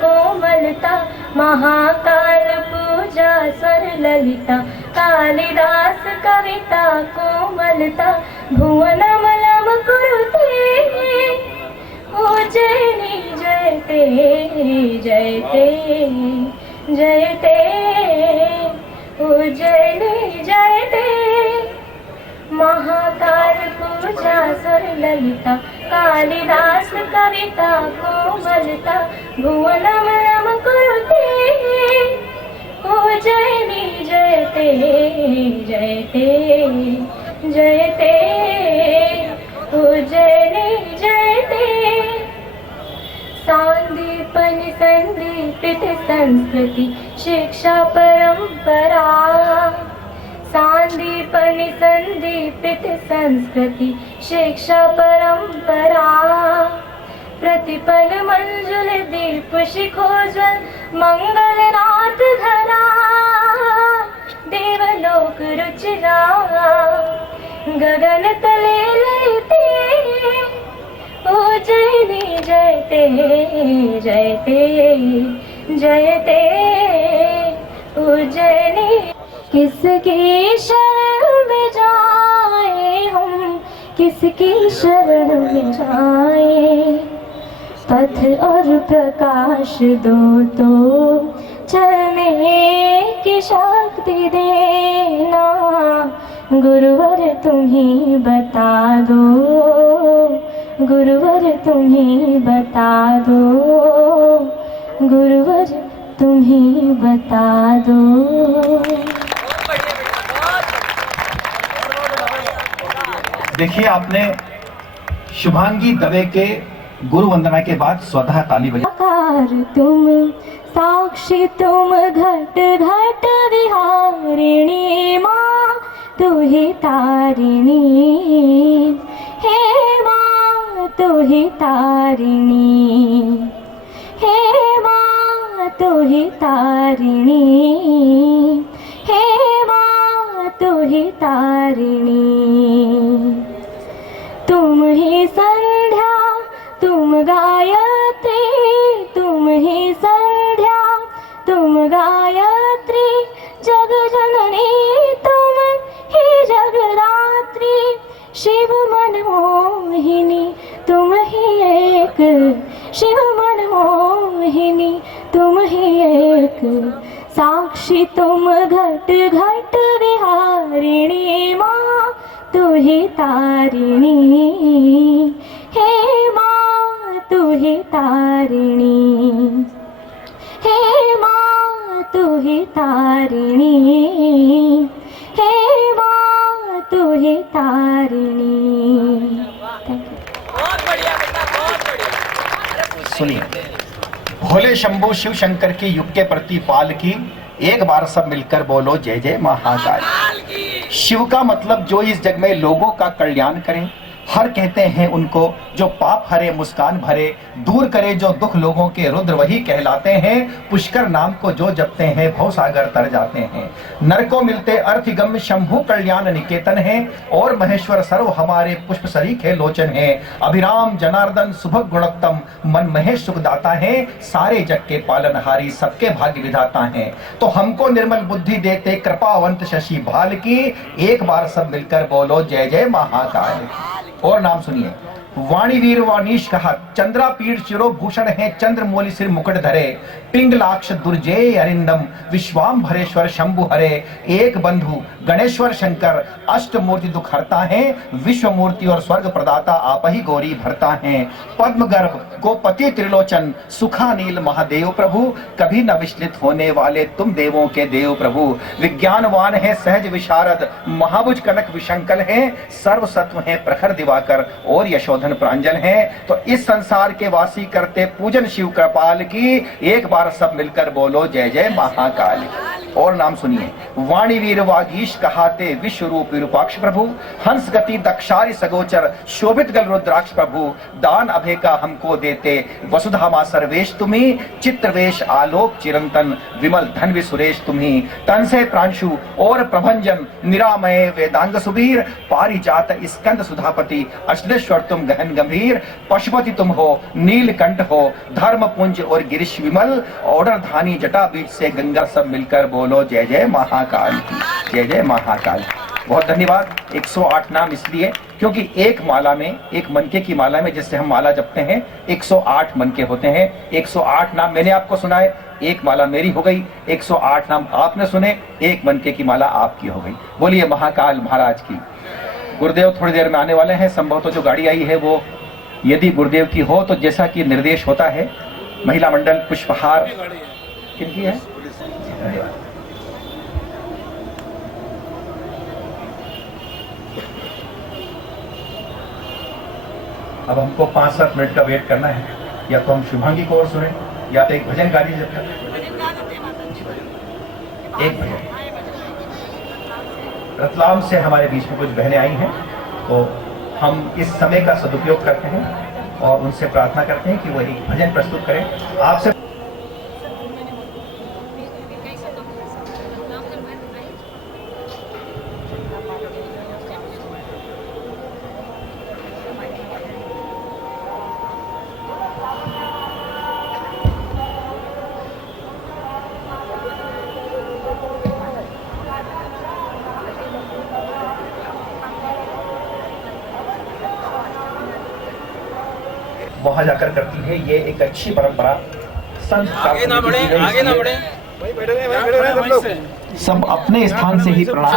कोमलता, महाकाल पूजा स्वर ललिता, कालिदास कविता कोमलता, भुवनमलं कुरुते उज्जयिनी जयते जयते जयते उज्जयिनी जयते। महाकाल पूजा स्वर ललिता, कालिदास कविता कोमलता, भुवनमलं कुरुते उज्जयिनी जयते जयते जयते उज्जयिनी जयते। सांदीपनि संदीपित संस्कृति शिक्षा परंपरा, सांदीपनि संदीपित संस्कृति शिक्षा परंपरा, प्रतिपल मंजुल दीप शिखोज्वल मंगलनाथ धरा, देवलोक रुचिरा गगन तले लयते उज्जयिनी जयते जयते जयते उज्जयिनी। किसकी शरण में जाए हम, किसकी शरण में जाए, पथ और प्रकाश दो तो चलने की शक्ति देना, गुरुवर तुम ही बता दो, गुरुवर तुम ही बता दो, गुरुवर तुम ही बता दो। देखिए, आपने शुभांगी दवे के गुरु वंदना के बाद स्वतः ताली बजाई। आकार तुम, साक्षी तुम, घट घट विहारिणी माँ तू ही तारिणी, हे माँ तू ही तारिणी, हे माँ तू ही तारिणी, हे माँ तू ही तारिणी। तुम ही संध्या तुम गायत्री, तुम ही संध्या तुम गायत्री, जग जननी तुम ही जगदात्री, शिव मनमोहिनी तुम ही एक, शिव मनमोहिनी तुम ही एक, साक्षी तुम घट घट विहारिणी माँ तू ही तारिणी, हे माँ तू ही तारिणी, हे माँ तू ही तारिणी, हे माँ तू ही तारिणी। बहुत बढ़िया बेटा, बहुत बढ़िया। सुनिए, भोले शंभू शिव शंकर के युग के प्रतिपाल की एक बार सब मिलकर बोलो जय जय महाकाल। शिव का मतलब जो इस जग में लोगों का कल्याण करें, हर कहते हैं उनको, जो पाप हरे मुस्कान भरे, दूर करे जो दुख लोगों के, रुद्र वही कहलाते हैं, पुष्कर नाम को जो जपते हैं भव सागर तर जाते हैं। नर को मिलते अर्थिगम शंभु कल्याण निकेतन है, और महेश्वर सर्व हमारे पुष्प सरीखे लोचन है। अभिराम जनार्दन सुभग गुणोत्तम मन महेश सुखदाता है, सारे जग के पालनहारी सबके भाग्य विधाता है। तो हमको निर्मल बुद्धि देते कृपावंत शशि भाल की, एक बार सब मिलकर बोलो जय जय महाकाल। और नाम सुनिए, वाणीवीर वाणीश कहा, चंद्रापीठ शिरोभूषण है, चंद्रमौली सिर मुकुट धरे, पिंगलाक्ष दुर्जय अरिंदम विश्वाम्भरेश्वर शंभु हरे, एक बंधु गणेश्वर शंकर अष्टमूर्ति दुख हरता है, विश्व मूर्ति और स्वर्ग प्रदाता आप ही गौरी भरता है। पद्म गर्भ गोपति त्रिलोचन सुखानील महादेव प्रभु, कभी न विचलित होने वाले तुम देवों के देव प्रभु। विज्ञानवान है सहज विशारद, महाभुज कनक विशंकल है, सर्व सत्व है प्रखर दिवाकर और यशोधन प्रांजल है। तो इस संसार के वासी करते पूजन शिव कृपाल की, एक बार सब मिलकर बोलो जय जय महाकाल। और नाम सुनिए। वाणी वीर वागीश कहाते विश्व रूप विरूपाक्ष प्रभु, हंस गति दक्षारी सगोचर शोभित गल रुद्राक्ष प्रभु, दान अभय का हमको देते वसुधा मां सर्वेश तुम्ही, चित्रवेश आलोक चिरंतन विमल धन सुरेश तुम्ही, तन से प्रांशु और प्रभंजन निरामय वेदांग सुबीर, पारिजात स्कंद सुधापति अश्लेश्वर तुम गहन गंभीर, पशुपति तुम हो नीलकंठ हो धर्म पुंज और गिरीश विमल, ऑर्डर धानी जटा बीच से गंगा, सब मिलकर बोलो जय जय महाकाल की, जय जय महाकाल। बहुत धन्यवाद। 108 नाम इसलिए क्योंकि एक माला में, एक मनके की माला में जिससे हम माला जपते हैं 108 मनके होते हैं। 108 नाम मैंने आपको सुनाए, एक माला मेरी हो गई, 108 नाम आपने सुने, एक मनके की माला आपकी हो गई। बोलिए महाकाल महाराज की। गुरुदेव थोड़ी देर में आने वाले हैं। संभव तो जो गाड़ी आई है वो यदि गुरुदेव की हो तो जैसा कि निर्देश होता है, महिला मंडल पुष्पहार किनकी है? धन्यवाद। अब हमको 5-7 मिनट का वेट करना है, या तो हम शुभांगी को और सुने या तो एक भजन गा दीजिए। एक भजन। रतलाम से हमारे बीच में कुछ बहनें आई हैं, तो हम इस समय का सदुपयोग करते हैं और उनसे प्रार्थना करते हैं कि वो एक भजन प्रस्तुत करें। आपसे वहां जाकर करती है। ये एक अच्छी परंपरा संत आगे ना बढ़े, आगे ना बढ़े। सब अपने स्थान से ही प्रणाम।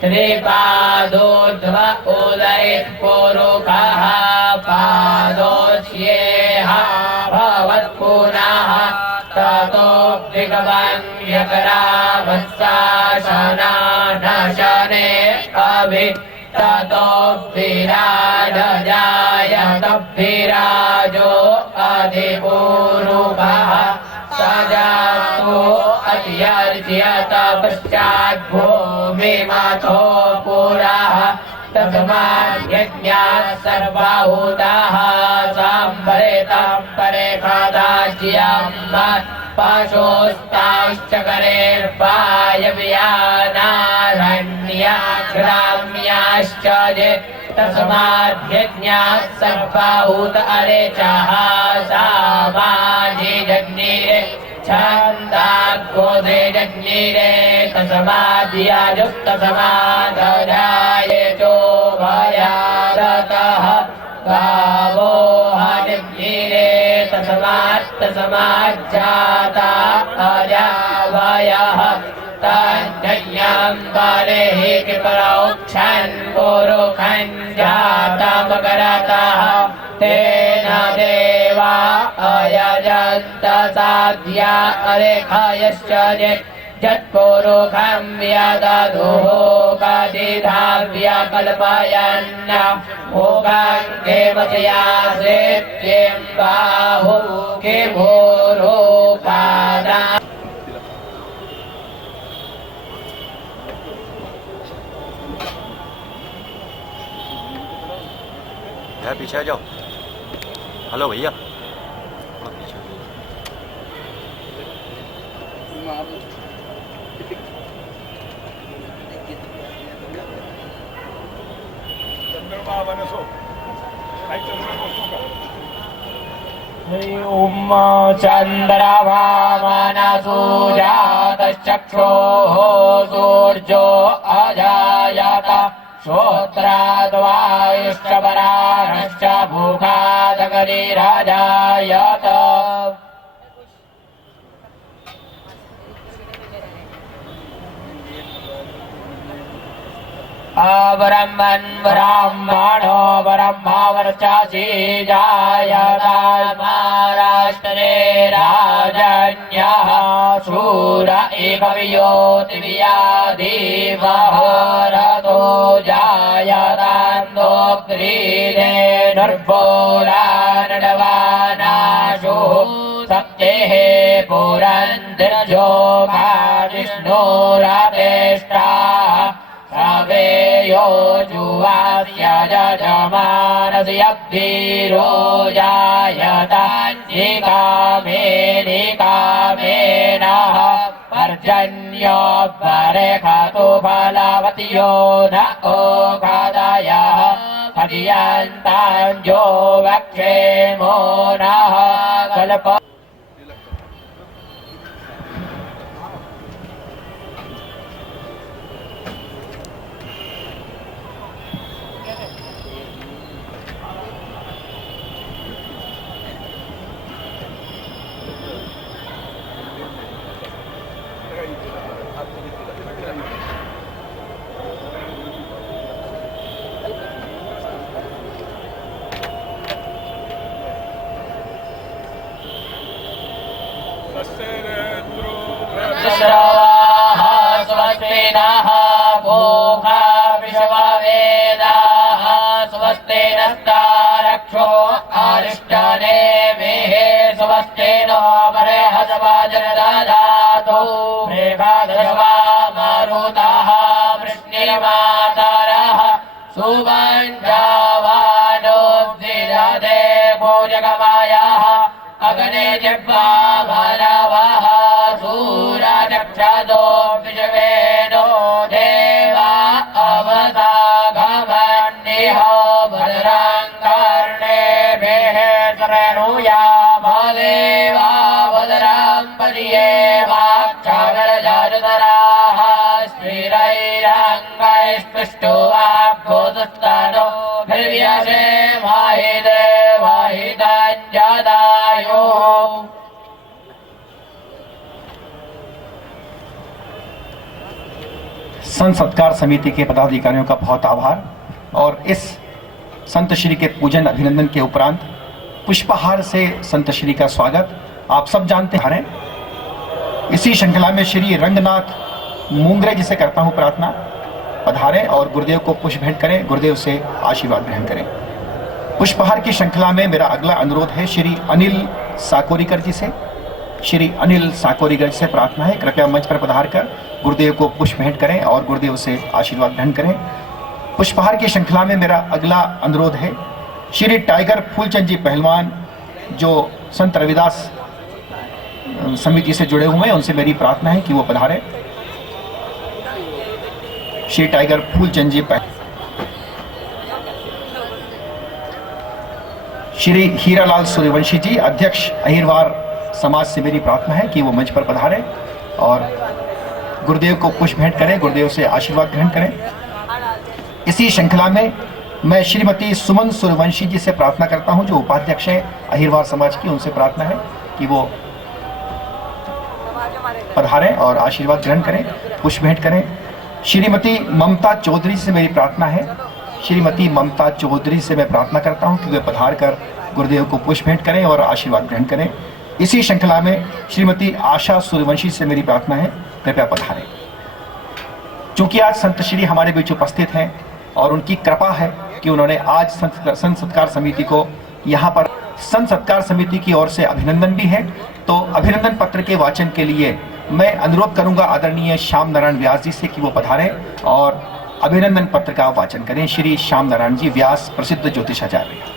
त्रिपादोर्ध्व उदयः पुरुषः पादोच्येह भवत्पुनः ततो भगवान् व्यकरावत्साशनाशने अभि ततो विराजजायत विराजो अधिपूरुषः सजातो अत्यर्च्यत पश्चात् भूमिमथो पुरः तस्मात् यज्ञात् सर्वभूताः सम्भरेतां परे खादाज्यं पशोस्ताश्च करेर्वायव्यानारण्याश्राम्याश्च ये तस्मात् यज्ञात् सर्वभूत अरेचः सामान्ये जग्निरे छन्दाग्गोधे जग्निरे तस्माद्यायुक्त समादराये चोभयारतः गावो हजग्निरे तस्माज्जाता अजावयः तज्जज्ञं बलेः कृपरोक्षन् पुरुषं जातमकरतः तेन देवा अयजन्त साध्या अरेखयश्च यत्पुरुषं व्यदधुः कदिधाव्य कल्पयन् भोगाङ्गे वशयासेत्यं बाहुः किमुरुपादा। पीछे आ जाओ। हेलो भैया, ओम चंद्रभावनसूजातश्चक्षुः सूर्यो अजायत श्रोत्राद्वायुश्च वराणश्च भूखादगरीराजायत। अब्रह्मन् ब्राह्मणो ब्रह्मवर्चसि जायता महाराष्ट्रे राजन्यः शूर एकवियो दिव्याधिमहारथो जायतान्दोग्रीरे निर्भोरानडवानाशु सप्तेः पुरन्दिर्जो विष्णुरातेष्टाः सवेयो जुवास्य यजमानस्य धीरो जायतान्निकामेनः पर्जन्यो बरेखतु फलवत्यो न ओखादयः हरियन्ताञ्जो वक्षेमो नः कल्प स्वस्ति नः पूषा विश्ववेदाः स्वस्ति नस्तारक्षो अरिष्टनेमिः स्वस्ति नो बृहस्पतिर्दधातु बृहद्रवा मरुतः वृष्णिमातरः सुगन्धवानो द्विदधे भोजगमायाः अग्ने जिह्वा भरवः सूरचक्षदो विश्वेनो देवा अवसागमन्निह भद्रं कर्णेभिः शृणुयामदेवा भद्रं पश्येमाक्षगरजानुतराः स्थिरैरङ्गैस्पृष्टुवाग्भूतस्तनो भिर्व्यसे माहिदे वाहिदञ्जदायो। संत सत्कार समिति के पदाधिकारियों का बहुत आभार और इस संत श्री के पूजन अभिनंदन के उपरांत पुष्पहार से संत श्री का स्वागत आप सब जानते हैं। इसी श्रृंखला में श्री रंगनाथ मुंगरे जी से करता हूं प्रार्थना, पधारें और गुरुदेव को पुष्प भेंट करें, गुरुदेव से आशीर्वाद ग्रहण करें। पुष्पहार की श्रृंखला में मेरा अगला अनुरोध है श्री अनिल साकोरीकर जी से। श्री अनिल साकोरीकर से प्रार्थना है, कृपया मंच पर पधार कर गुरुदेव को पुष्प भेंट करें और गुरुदेव से आशीर्वाद ग्रहण करें। पुष्पहार की श्रृंखला में मेरा अगला अनुरोध है श्री टाइगर फूलचंद जी पहलवान, जो संत रविदास समिति से जुड़े हुए हैं, उनसे मेरी प्रार्थना है कि वो पधारे। श्री टाइगर फूलचंद जी श्री हीरालाल सूर्यवंशी जी, अध्यक्ष अहिरवार समाज से मेरी प्रार्थना है कि वो मंच पर पधारें और गुरुदेव को पुष्प भेंट करें, गुरुदेव से आशीर्वाद ग्रहण करें। इसी श्रृंखला में मैं श्रीमती सुमन सूर्यवंशी जी से प्रार्थना करता हूं, जो उपाध्यक्ष हैं अहिरवार समाज की, उनसे प्रार्थना है कि वो पधारें और आशीर्वाद ग्रहण करें, पुष्प भेंट करें। श्रीमती ममता चौधरी से मेरी प्रार्थना है, श्रीमती ममता चौधरी से मैं प्रार्थना करता हूं कि वे पधार कर गुरुदेव को पुष्प भेंट करें और आशीर्वाद ग्रहण करें। इसी श्रृंखला में श्रीमती आशा सूर्यवंशी से मेरी प्रार्थना है, कृपया पधारें। चूंकि आज संत श्री हमारे बीच उपस्थित हैं और उनकी कृपा है कि उन्होंने आज संत सत्कार समिति को यहाँ पर संत सत्कार समिति की ओर से अभिनंदन भी है, तो अभिनंदन पत्र के वाचन के लिए मैं अनुरोध करूंगा आदरणीय श्याम नारायण व्यास जी से कि वो पधारें और अभिनंदन पत्र का वाचन करें। श्री श्याम नारायण जी व्यास, प्रसिद्ध ज्योतिषाचार्य।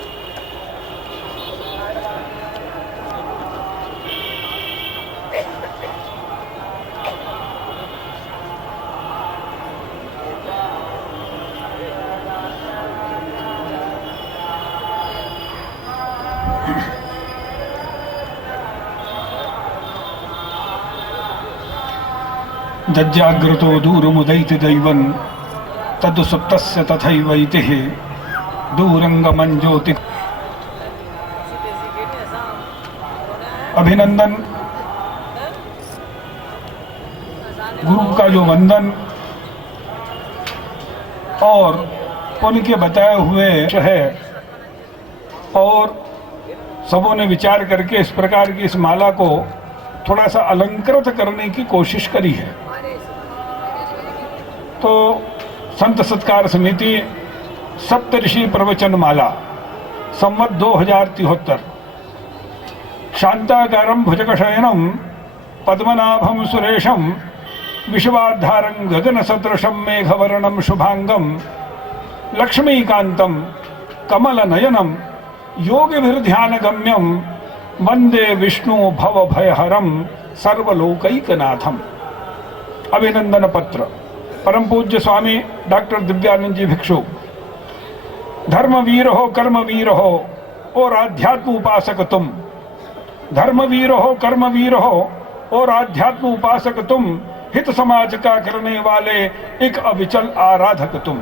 जज्जाग्रतो दूरमुदैति दैवन् तद् सुप्तस्य तथैवैतिः दूरंगमं ज्योति। अभिनंदन, गुरु का जो वंदन और उनके बताए हुए है, और सबों ने विचार करके इस प्रकार की इस माला को थोड़ा सा अलंकृत करने की कोशिश करी है। तो संत सत्कार समिति सप्तऋषि प्रवचन माला संवत 2073 शांताकारं भुजगशयनं पद्मनाभं सुरेशं विश्वाधारं गगनसदृशं मेघवर्णं शुभांगं लक्ष्मीकान्तं कमलनयनं योगिभिर्ध्यानगम्यं वंदे विष्णु भवभयहरं सर्वलोकैकनाथम। अभिनंदन पत्र परम पूज्य स्वामी डॉक्टर दिव्यानंद जी भिक्षु। धर्मवीर हो कर्मवीर हो और आध्यात्म उपासक तुम, धर्मवीर हो कर्मवीर हो और आध्यात्म उपासक तुम, हित समाज का करने वाले एक अविचल आराधक तुम।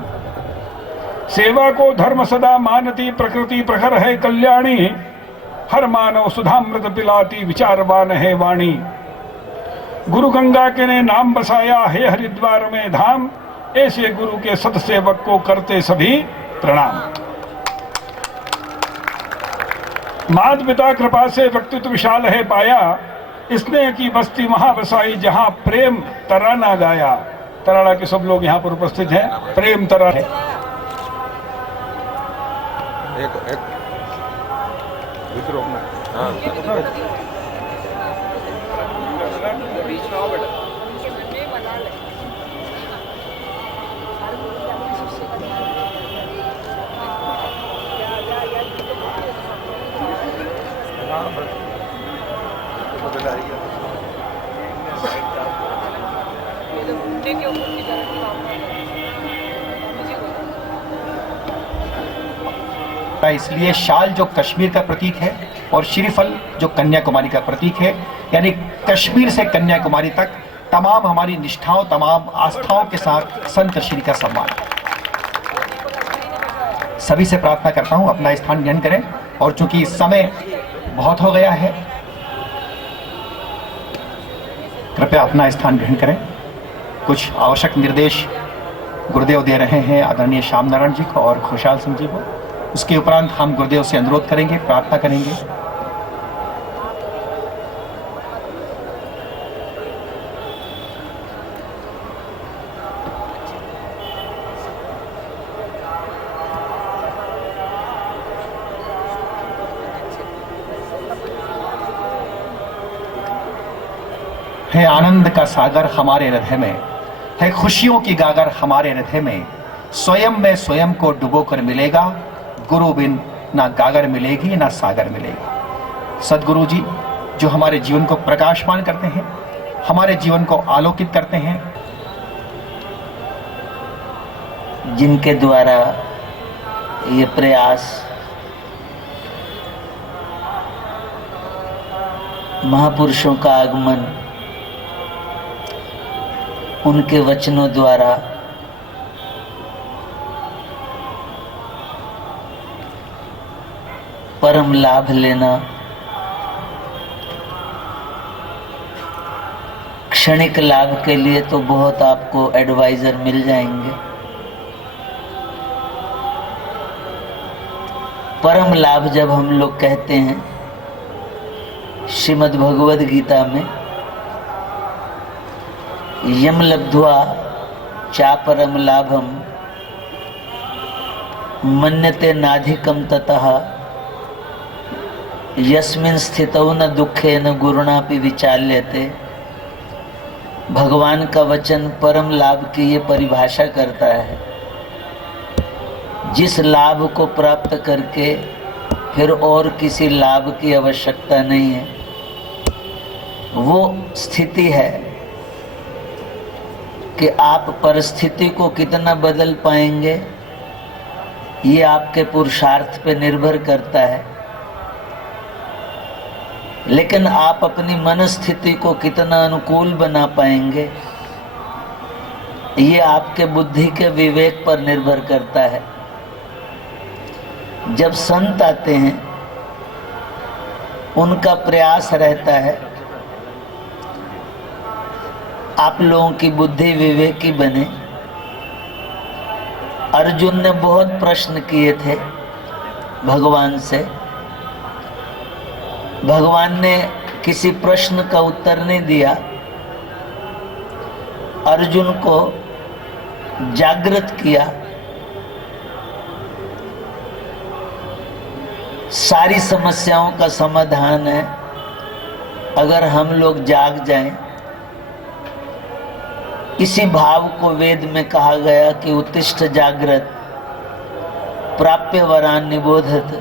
सेवा को धर्म सदा मानती प्रकृति प्रखर है कल्याणी, हर मानव सुधामृत पिलाती विचारवान है वाणी। गुरु गंगा के ने नाम बसाया है हरिद्वार में धाम, ऐसे गुरु के सतसेवक को करते सभी प्रणाम। मात पिता कृपा से व्यक्तित्व विशाल है पाया, स्नेह की बस्ती वहां बसाई जहां प्रेम तराना गाया। तराना के सब लोग यहाँ पर उपस्थित हैं। प्रेम तराना एक रोकना। हाँ इसलिए शाल जो कश्मीर का प्रतीक है और श्रीफल जो कन्याकुमारी का प्रतीक है, यानी कश्मीर से कन्याकुमारी तक तमाम हमारी निष्ठाओं, तमाम आस्थाओं के साथ संत श्री का सम्मान। सभी से प्रार्थना करता हूं अपना स्थान ग्रहण करें, और चूंकि समय बहुत हो गया है, कृपया अपना स्थान ग्रहण करें। कुछ आवश्यक निर्देश गुरुदेव दे रहे हैं आदरणीय श्याम नारायण जी को और खुशहाल सिंह जी को। उसके उपरांत हम गुरुदेव से अनुरोध करेंगे, प्रार्थना करेंगे। है आनंद का सागर हमारे हृदय में, है खुशियों की गागर हमारे हृदय में, स्वयं में स्वयं को डुबोकर मिलेगा, गुरु बिन ना गागर मिलेगी ना सागर मिलेगा। सदगुरु जी जो हमारे जीवन को प्रकाशमान करते हैं, हमारे जीवन को आलोकित करते हैं, जिनके द्वारा ये प्रयास महापुरुषों का आगमन उनके वचनों द्वारा परम लाभ लेना, क्षणिक लाभ के लिए तो बहुत आपको एडवाइजर मिल जाएंगे, परम लाभ जब हम लोग कहते हैं श्रीमद् भगवद गीता में यम लब्ध्वा चा परम लाभम मन्यते नाधिकम ततः यस्मिन् स्थितौ न दुखे न गुरुणापि विचाल्यते। भगवान का वचन परम लाभ की ये परिभाषा करता है, जिस लाभ को प्राप्त करके फिर और किसी लाभ की आवश्यकता नहीं है, वो स्थिति है कि आप परिस्थिति को कितना बदल पाएंगे ये आपके पुरुषार्थ पे निर्भर करता है, लेकिन आप अपनी मनस्थिति को कितना अनुकूल बना पाएंगे ये आपके बुद्धि के विवेक पर निर्भर करता है। जब संत आते हैं उनका प्रयास रहता है आप लोगों की बुद्धि विवेकी बने, अर्जुन ने बहुत प्रश्न किए थे भगवान से। भगवान ने किसी प्रश्न का उत्तर नहीं दिया। अर्जुन को जागृत किया। सारी समस्याओं का समाधान है अगर हम लोग जाग जाएं। इसी भाव को वेद में कहा गया कि उत्तिष्ठ जागृत प्राप्य वरान निबोधत।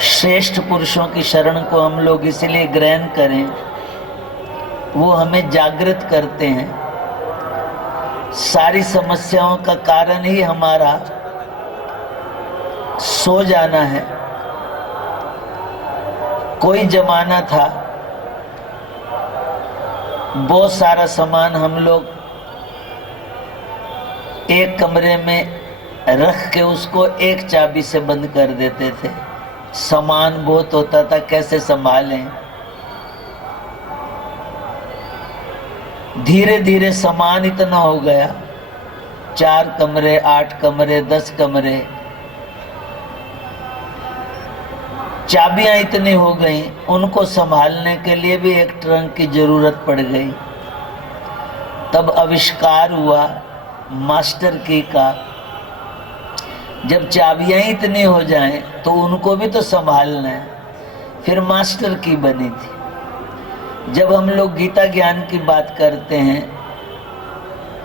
श्रेष्ठ पुरुषों की शरण को हम लोग इसलिए ग्रहण करें, वो हमें जागृत करते हैं। सारी समस्याओं का कारण ही हमारा सो जाना है। कोई जमाना था बहुत सारा सामान हम लोग एक कमरे में रख के उसको एक चाबी से बंद कर देते थे। सामान बहुत होता था, कैसे संभालें। धीरे धीरे सामान इतना हो गया, 4 कमरे, 8 कमरे, 10 कमरे, चाबियां इतनी हो गई, उनको संभालने के लिए भी एक ट्रंक की जरूरत पड़ गई। तब आविष्कार हुआ मास्टर की का। जब चाबियां इतनी हो जाएं तो उनको भी तो संभालना है, फिर मास्टर की बनी थी। जब हम लोग गीता ज्ञान की बात करते हैं